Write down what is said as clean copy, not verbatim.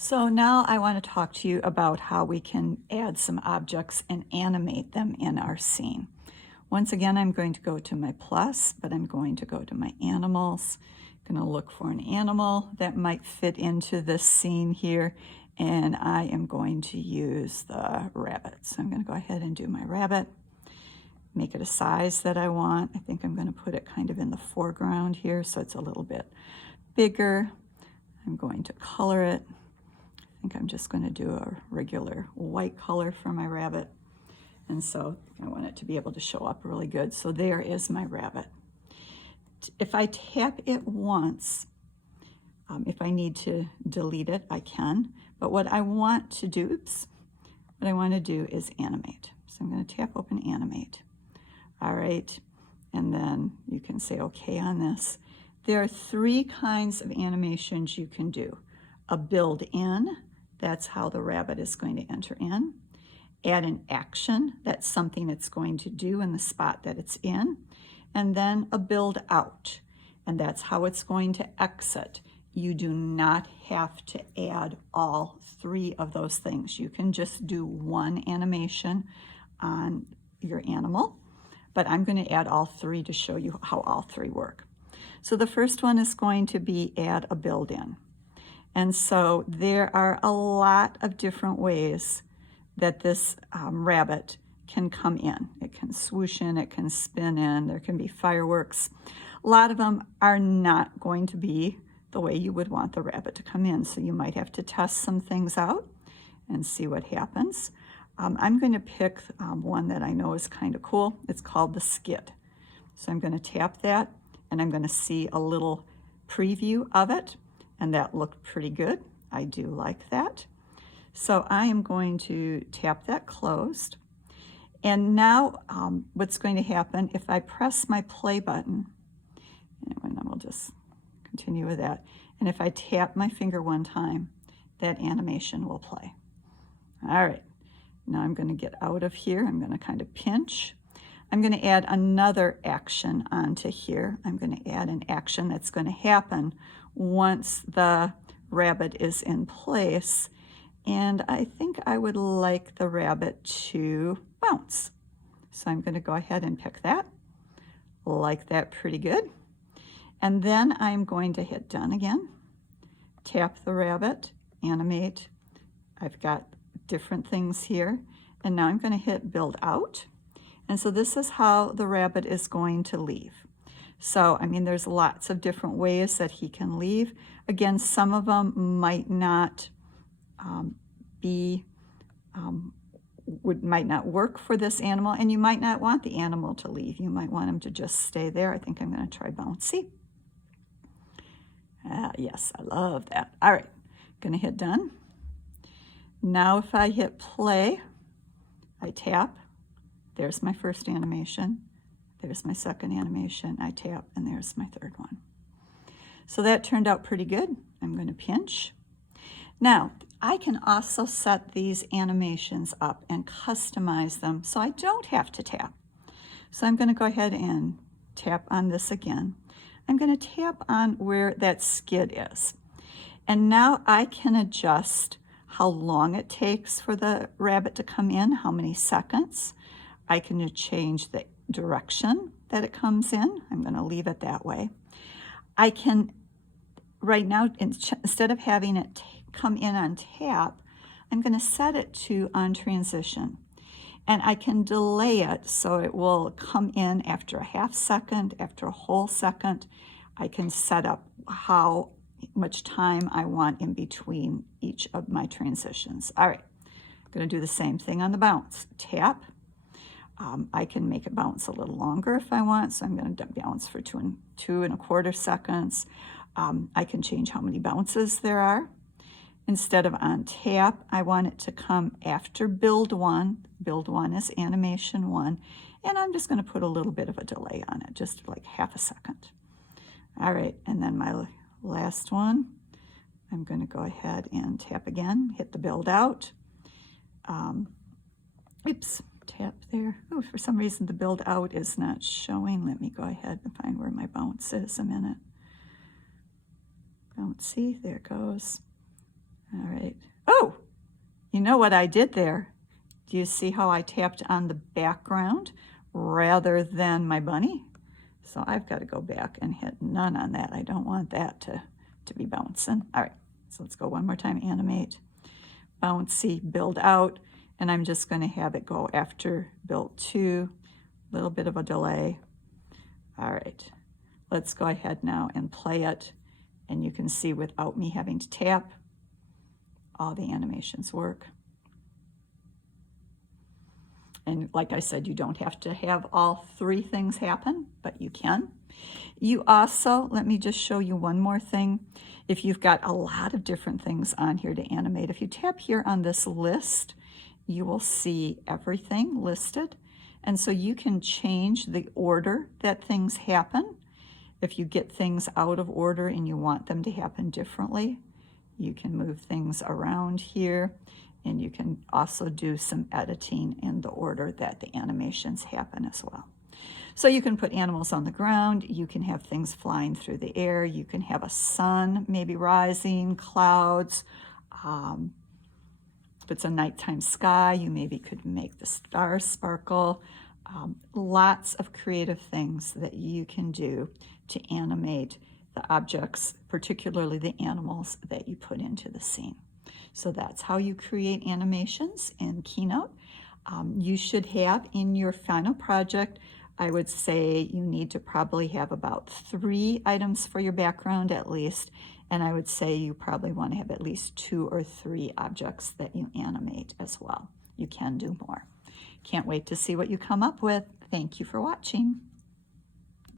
So now I want to talk to you about how we can add some objects and animate them in our scene. Once again, I'm going to go to my plus, but I'm going to go to my animals. I'm going to look for an animal that might fit into this scene here, and I am going to use the rabbit. So I'm going to go ahead and do my rabbit, make it a size that I want. I think I'm going to put it kind of in the foreground here so it's a little bit bigger. I'm going to color it. I think I'm just going to do a regular white color for my rabbit. And so I want it to be able to show up really good. So there is my rabbit. If I tap it once, if I need to delete it, I can. But what I want to do, what I want to do is animate. So I'm going to tap open animate. All right. And then you can say okay on this. There are three kinds of animations you can do. A build in, that's how the rabbit is going to enter in. Add an action, that's something it's going to do in the spot that it's in. And then a build out, and that's how it's going to exit. You do not have to add all three of those things. You can just do one animation on your animal, but I'm going to add all three to show you how all three work. So the first one is going to be add a build in. And so there are a lot of different ways that this rabbit can come in. It can swoosh in, it can spin in, there can be fireworks. A lot of them are not going to be the way you would want the rabbit to come in. So you might have to test some things out and see what happens. I'm going to pick one that I know is kind of cool. It's called the skid. So I'm going to tap that and I'm going to see a little preview of it. And that looked pretty good. I do like that. So I am going to tap that closed. And now what's going to happen if I press my play button, and then we'll just continue with that. And if I tap my finger one time, that animation will play. All right, now I'm going to get out of here. I'm going to kind of pinch. I'm going to add another action onto here. I'm going to add an action that's going to happen once the rabbit is in place. And I think I would like the rabbit to bounce. So I'm going to go ahead and pick that. Like that pretty good. And then I'm going to hit done again. Tap the rabbit, animate. I've got different things here. And now I'm going to hit build out. And so this is how the rabbit is going to leave. So, I mean, there's lots of different ways that he can leave. Again, some of them might not might not work for this animal, and you might not want the animal to leave. You might want him to just stay there. I think I'm going to try bouncy. Yes, I love that. All right, going to hit done. Now if I hit play, I tap. There's my first animation. There's my second animation. I tap, and there's my third one. So that turned out pretty good. I'm going to pinch. Now, I can also set these animations up and customize them so I don't have to tap. So I'm going to go ahead and tap on this again. I'm going to tap on where that skid is. And now I can adjust how long it takes for the rabbit to come in, how many seconds. I can change the direction that it comes in. I'm going to leave it that way. I can, right now, instead of having it come in on tap, I'm going to set it to on transition. And I can delay it so it will come in after a half second, after a whole second. I can set up how much time I want in between each of my transitions. All right, I'm going to do the same thing on the bounce. Tap. I can make it bounce a little longer if I want, so I'm going to bounce for 2.25 seconds. I can change how many bounces there are. Instead of on tap, I want it to come after build one. Build one is animation one, and I'm just going to put a little bit of a delay on it, just like half a second. All right, and then my last one, I'm going to go ahead and tap again, hit the build out. Oops. Tap there. Oh, for some reason the build out is not showing. Let me go ahead and find where my bounce is a minute. Bouncy, there it goes. All right. Oh, you know what I did there? Do you see how I tapped on the background rather than my bunny? So I've got to go back and hit none on that. I don't want that to be bouncing. All right, so let's go one more time, animate, bouncy, build out, and I'm just going to have it go after build 2, a little bit of a delay. All right, let's go ahead now and play it, and you can see without me having to tap, all the animations work. And like I said, you don't have to have all 3 things happen, but you can. You also, let me just show you one more thing. If you've got a lot of different things on here to animate, if you tap here on this list, you will see everything listed. And so you can change the order that things happen. If you get things out of order and you want them to happen differently, you can move things around here. And you can also do some editing in the order that the animations happen as well. So you can put animals on the ground, you can have things flying through the air, you can have a sun maybe rising, clouds. If it's a nighttime sky, you maybe could make the stars sparkle. Lots of creative things that you can do to animate the objects, particularly the animals that you put into the scene. So that's how you create animations in Keynote. You should have in your final project, I would say you need to probably have about 3 items for your background at least, and I would say you probably want to have at least 2 or 3 objects that you animate as well. You can do more. Can't wait to see what you come up with. Thank you for watching.